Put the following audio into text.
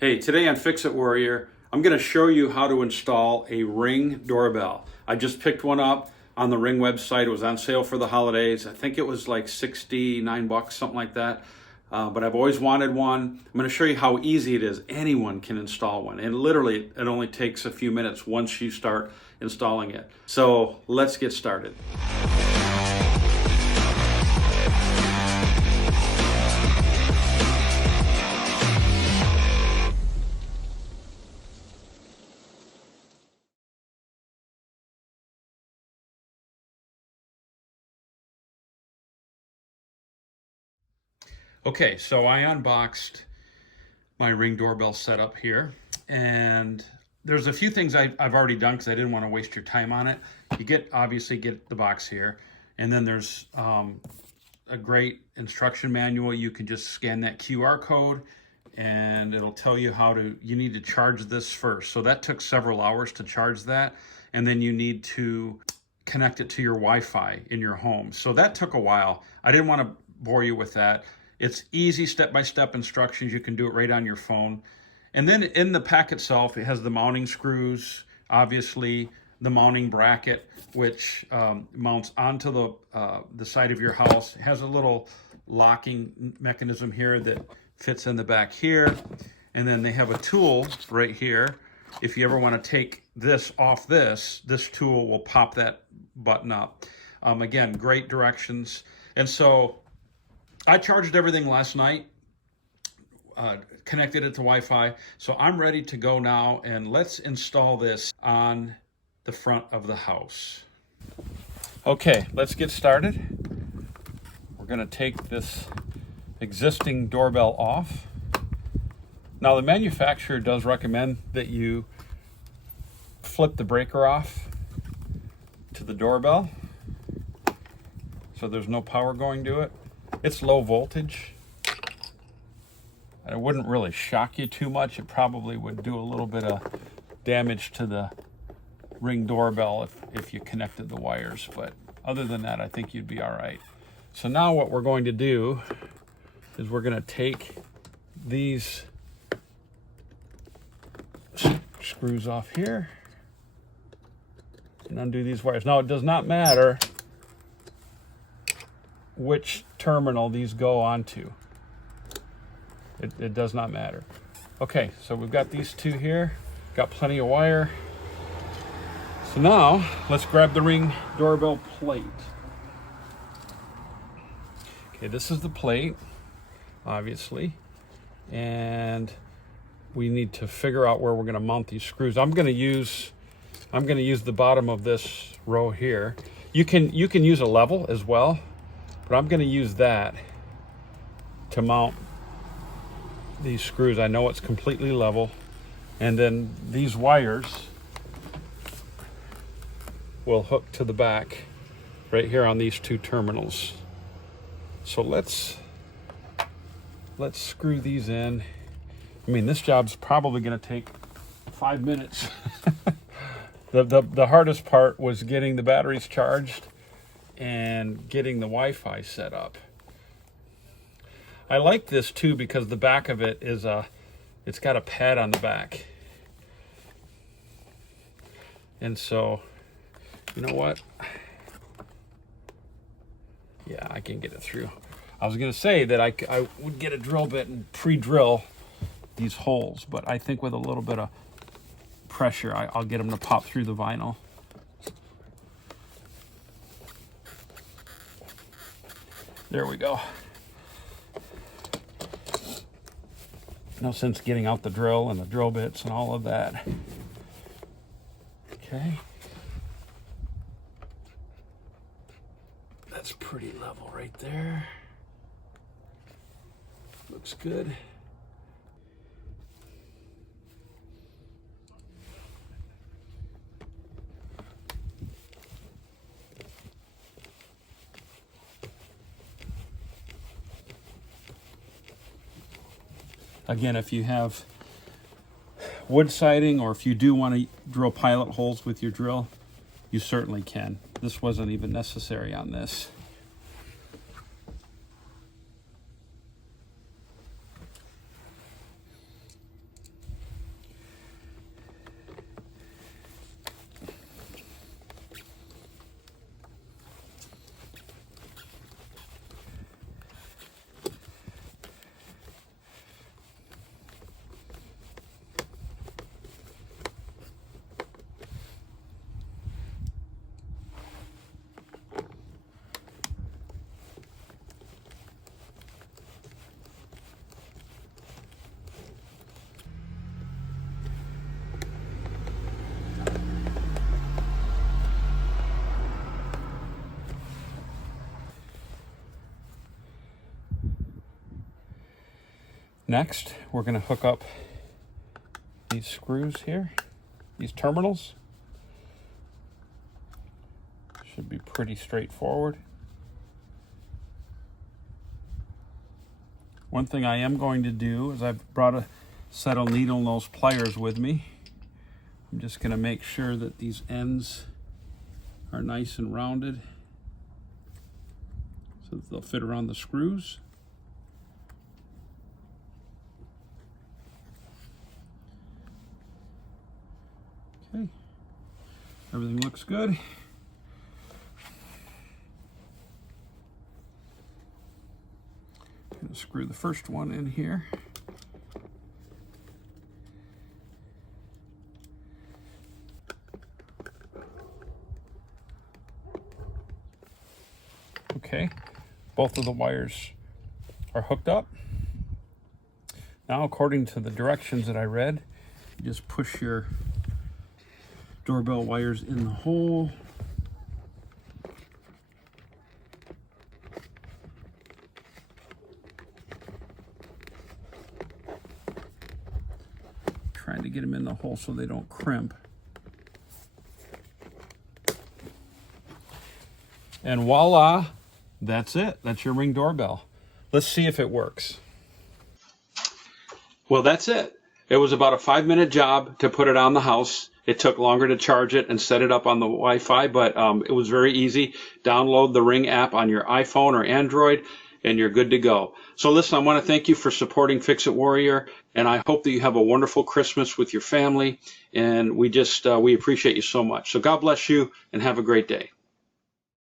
Hey, today on Fix It Warrior, I'm going to show you how to install a Ring doorbell. I just picked one up on the Ring website. It was on sale for the holidays. I think it was like 69 bucks, something like that. But I've always wanted one. I'm going to show you how easy it is. Anyone can install one. And literally, it only takes a few minutes once you start installing it. So let's get started. Okay, so I unboxed my Ring doorbell setup here, and there's a few things I've already done because I didn't want to waste your time on it. You obviously get the box here, and then there's a great instruction manual. You can just scan that QR code and it'll tell you you need to charge this first. So that took several hours to charge that, and then you need to connect it to your Wi-Fi in your home. So that took a while. I didn't want to bore you with that. It's easy step-by-step instructions. You can do it right on your phone. And then in the pack itself, it has the mounting screws, obviously the mounting bracket, which mounts onto the side of your house. It has a little locking mechanism here that fits in the back here. And then they have a tool right here. If you ever want to take this off this tool will pop that button up. Again, great directions. And so I charged everything last night, connected it to Wi-Fi. So I'm ready to go now, and let's install this on the front of the house. Okay, let's get started. We're gonna take this existing doorbell off. Now the manufacturer does recommend that you flip the breaker off to the doorbell so there's no power going to it. It's low voltage. It wouldn't really shock you too much. It probably would do a little bit of damage to the Ring doorbell if you connected the wires, but other than that, I think you'd be all right. So now what we're going to do is we're going to take these screws off here and undo these wires. Now it does not matter which terminal these go onto. It does not matter. Okay, so we've got these two here, got plenty of wire. So now let's grab the Ring doorbell plate. Okay, this is the plate, obviously, and we need to figure out where we're going to mount these screws. I'm going to use the bottom of this row here. You can use a level as well, but I'm going to use that to mount these screws. I know it's completely level, and then these wires will hook to the back right here on these two terminals. So let's screw these in. I mean, this job's probably going to take 5 minutes. The hardest part was getting the batteries charged and getting the Wi-Fi set up. I like this too because the back of it is it's got a pad on the back. And so, you know what? Yeah, I can get it through. I was going to say that I would get a drill bit and pre-drill these holes, but I think with a little bit of pressure, I'll get them to pop through the vinyl. There we go. No sense getting out the drill and the drill bits and all of that. Okay. That's pretty level right there. Looks good. Again, if you have wood siding, or if you do want to drill pilot holes with your drill, you certainly can. This wasn't even necessary on this. Next, we're going to hook up these screws here, these terminals. Should be pretty straightforward. One thing I am going to do is I've brought a set of needle nose pliers with me. I'm just going to make sure that these ends are nice and rounded so that they'll fit around the screws. Okay, everything looks good. I'm going to screw the first one in here. Okay, both of the wires are hooked up. Now, according to the directions that I read, you just push your doorbell wires in the hole. Trying to get them in the hole so they don't crimp. And voila, that's it. That's your Ring doorbell. Let's see if it works. Well, that's it. It was about a 5-minute job to put it on the house. It took longer to charge it and set it up on the Wi-Fi, but it was very easy. Download the Ring app on your iPhone or Android, and you're good to go. So listen, I want to thank you for supporting Fix It Warrior, and I hope that you have a wonderful Christmas with your family, and we appreciate you so much. So God bless you, and have a great day.